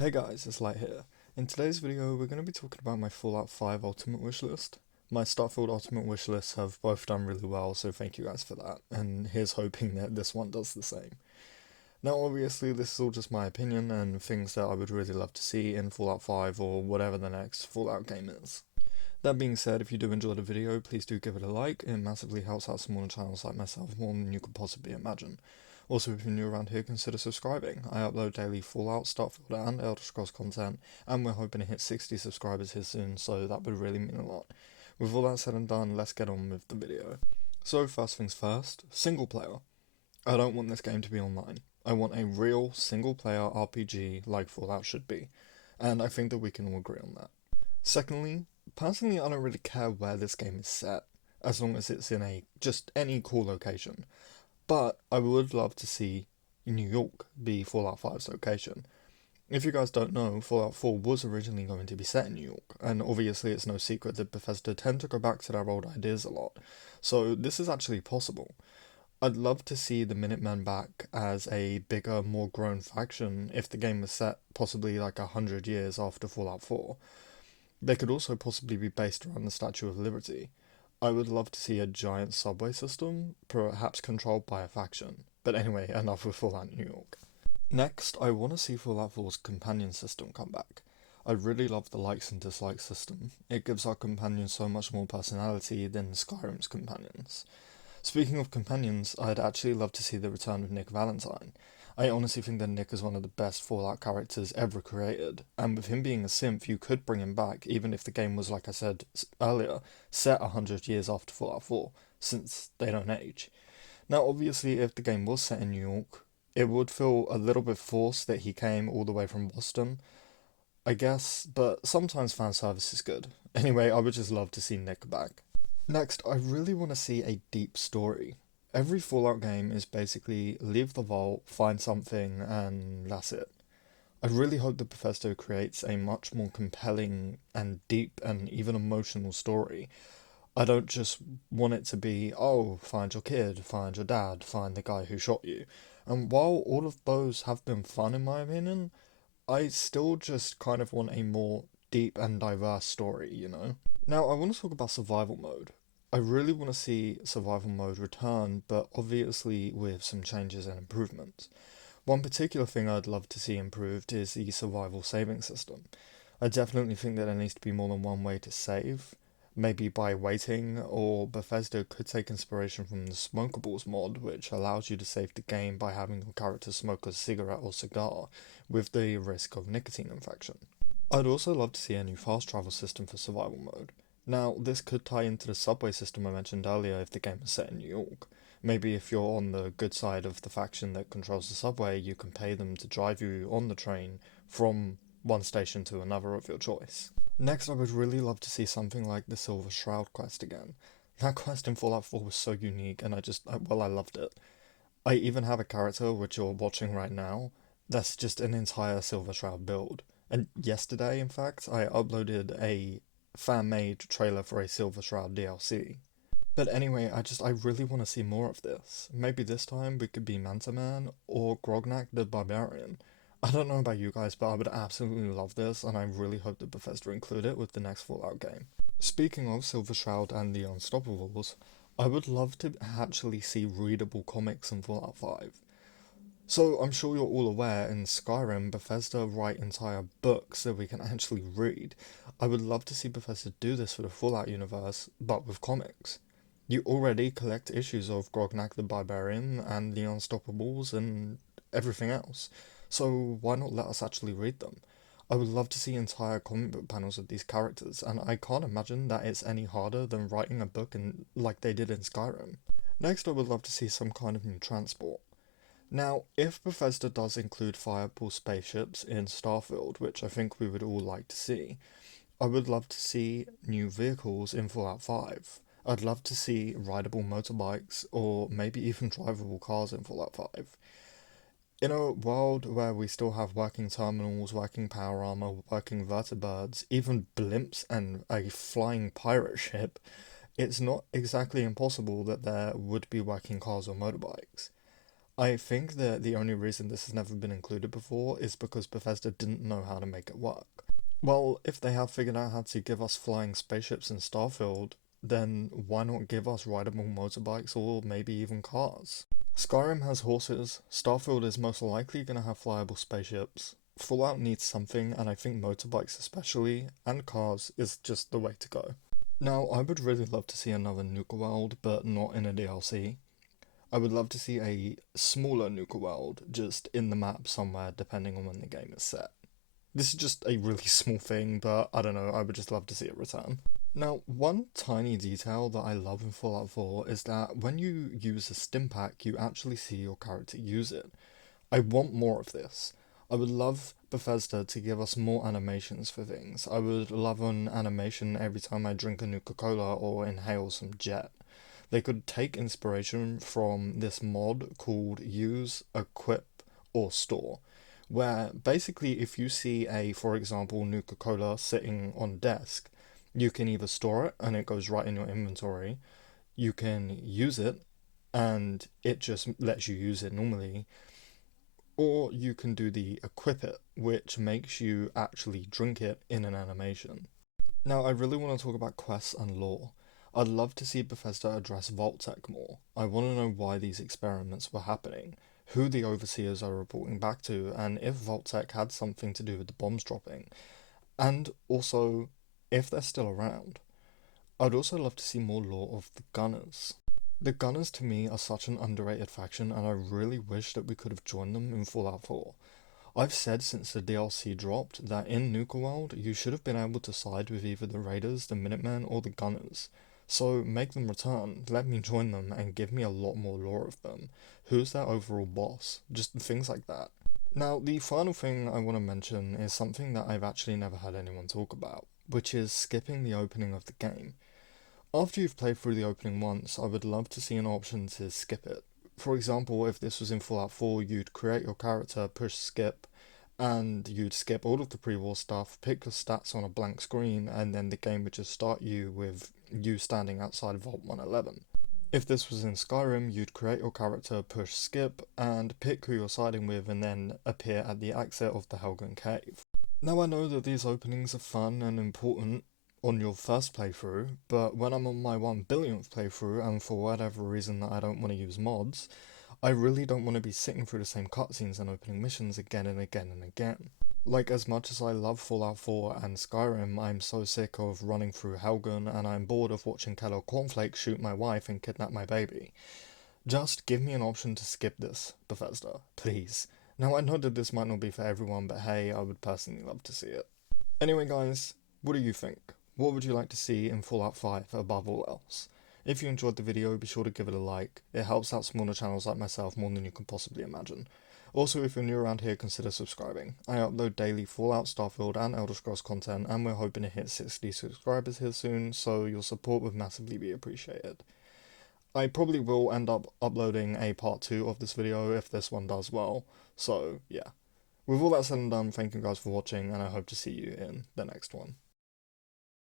Hey guys, it's Light here. In today's video, we're going to be talking about my Fallout 5 Ultimate Wishlist. My Starfield Ultimate Wishlists have both done really well, so thank you guys for that, and here's hoping that this one does the same. Now obviously this is all just my opinion and things that I would really love to see in Fallout 5 or whatever the next Fallout game is. That being said, if you do enjoy the video, please do give it a like. It massively helps out smaller channels like myself more than you could possibly imagine. Also, if you're new around here, consider subscribing. I upload daily Fallout, Starfield and Elder Scrolls content, and we're hoping to hit 60 subscribers here soon, so that would really mean a lot. With all that said and done, let's get on with the video. So first things first, single player. I don't want this game to be online. I want a real single player RPG like Fallout should be, and I think that we can all agree on that. Secondly, personally I don't really care where this game is set, as long as it's in just any cool location. But I would love to see New York be Fallout 5's location. If you guys don't know, Fallout 4 was originally going to be set in New York, and obviously it's no secret that Bethesda tend to go back to their old ideas a lot, so this is actually possible. I'd love to see the Minutemen back as a bigger, more grown faction if the game was set possibly like 100 years after Fallout 4. They could also possibly be based around the Statue of Liberty. I would love to see a giant subway system, perhaps controlled by a faction. But anyway, enough with Fallout New York. Next, I want to see Fallout 4's companion system come back. I really love the likes and dislikes system. It gives our companions so much more personality than Skyrim's companions. Speaking of companions, I'd actually love to see the return of Nick Valentine. I honestly think that Nick is one of the best Fallout characters ever created, and with him being a synth, you could bring him back even if the game was, like I said earlier, set 100 years after Fallout 4, since they don't age. Now, obviously, if the game was set in New York, it would feel a little bit forced that he came all the way from Boston, I guess, but sometimes fan service is good. Anyway, I would just love to see Nick back. Next, I really want to see a deep story. Every Fallout game is basically leave the vault, find something, and that's it. I really hope that Bethesda creates a much more compelling and deep and even emotional story. I don't just want it to be, oh, find your kid, find your dad, find the guy who shot you. And while all of those have been fun in my opinion, I still just kind of want a more deep and diverse story, you know? Now, I want to talk about survival mode. I really want to see survival mode return, but obviously with some changes and improvements. One particular thing I'd love to see improved is the survival saving system. I definitely think that there needs to be more than one way to save, maybe by waiting, or Bethesda could take inspiration from the Smokables mod, which allows you to save the game by having your character smoke a cigarette or cigar, with the risk of nicotine infection. I'd also love to see a new fast travel system for survival mode. Now, this could tie into the subway system I mentioned earlier if the game is set in New York. Maybe if you're on the good side of the faction that controls the subway, you can pay them to drive you on the train from one station to another of your choice. Next, I would really love to see something like the Silver Shroud quest again. That quest in Fallout 4 was so unique and I loved it. I even have a character, which you're watching right now, that's just an entire Silver Shroud build. And yesterday, in fact, I uploaded a fan-made trailer for a Silver Shroud DLC. But anyway, I really want to see more of this. Maybe this time we could be Manta Man or Grognak the Barbarian. I don't know about you guys, but I would absolutely love this, and I really hope that Bethesda include it with the next Fallout game. Speaking of Silver Shroud and the Unstoppables, I would love to actually see readable comics in Fallout 5. So I'm sure you're all aware in Skyrim, Bethesda write entire books that we can actually read. I would love to see Bethesda do this for the Fallout universe, but with comics. You already collect issues of Grognak the Barbarian and the Unstoppables and everything else, so why not let us actually read them? I would love to see entire comic book panels of these characters, and I can't imagine that it's any harder than writing a book like they did in Skyrim. Next, I would love to see some kind of new transport. Now, if Bethesda does include fireable spaceships in Starfield, which I think we would all like to see, I would love to see new vehicles in Fallout 5. I'd love to see rideable motorbikes or maybe even drivable cars in Fallout 5. In a world where we still have working terminals, working power armor, working vertibirds, even blimps and a flying pirate ship, it's not exactly impossible that there would be working cars or motorbikes. I think that the only reason this has never been included before is because Bethesda didn't know how to make it work. Well, if they have figured out how to give us flying spaceships in Starfield, then why not give us rideable motorbikes or maybe even cars? Skyrim has horses, Starfield is most likely going to have flyable spaceships. Fallout needs something, and I think motorbikes especially, and cars, is just the way to go. Now, I would really love to see another Nuke World, but not in a DLC. I would love to see a smaller Nuke World just in the map somewhere, depending on when the game is set. This is just a really small thing, but I don't know, I would just love to see it return. Now, one tiny detail that I love in Fallout 4 is that when you use a stim pack, you actually see your character use it. I want more of this. I would love Bethesda to give us more animations for things. I would love an animation every time I drink a Nuka Cola or inhale some jet. They could take inspiration from this mod called Use, Equip, or Store, where basically if you see a, for example, Nuka Cola sitting on desk, you can either store it and it goes right in your inventory, you can use it and it just lets you use it normally, or you can do the equip it, which makes you actually drink it in an animation. Now, I really want to talk about quests and lore. I'd love to see Bethesda address Vault-Tec more. I want to know why these experiments were happening, who the overseers are reporting back to, and if Vault-Tec had something to do with the bombs dropping, and also if they're still around. I'd also love to see more lore of the Gunners. The Gunners to me are such an underrated faction, and I really wish that we could have joined them in Fallout 4. I've said since the DLC dropped that in Nuka World you should have been able to side with either the Raiders, the Minutemen, or the Gunners. So make them return, let me join them, and give me a lot more lore of them. Who's their overall boss? Just things like that. Now, the final thing I want to mention is something that I've actually never had anyone talk about, which is skipping the opening of the game. After you've played through the opening once, I would love to see an option to skip it. For example, if this was in Fallout 4, you'd create your character, push skip, and you'd skip all of the pre-war stuff, pick your stats on a blank screen, and then the game would just start you with you standing outside Vault 111. If this was in Skyrim, you'd create your character, push skip, and pick who you're siding with, and then appear at the exit of the Helgen Cave. Now I know that these openings are fun and important on your first playthrough, but when I'm on my 1 billionth playthrough, and for whatever reason that I don't want to use mods, I really don't want to be sitting through the same cutscenes and opening missions again and again and again. Like, as much as I love Fallout 4 and Skyrim, I'm so sick of running through Helgen, and I'm bored of watching Kellogg Cornflakes shoot my wife and kidnap my baby. Just give me an option to skip this, Bethesda, please. Now I know that this might not be for everyone, but hey, I would personally love to see it. Anyway guys, what do you think? What would you like to see in Fallout 5 above all else? If you enjoyed the video, be sure to give it a like. It helps out smaller channels like myself more than you can possibly imagine. Also, if you're new around here, consider subscribing. I upload daily Fallout, Starfield, and Elder Scrolls content, and we're hoping to hit 60 subscribers here soon, so your support would massively be appreciated. I probably will end up uploading a part 2 of this video if this one does well, so yeah. With all that said and done, thank you guys for watching, and I hope to see you in the next one.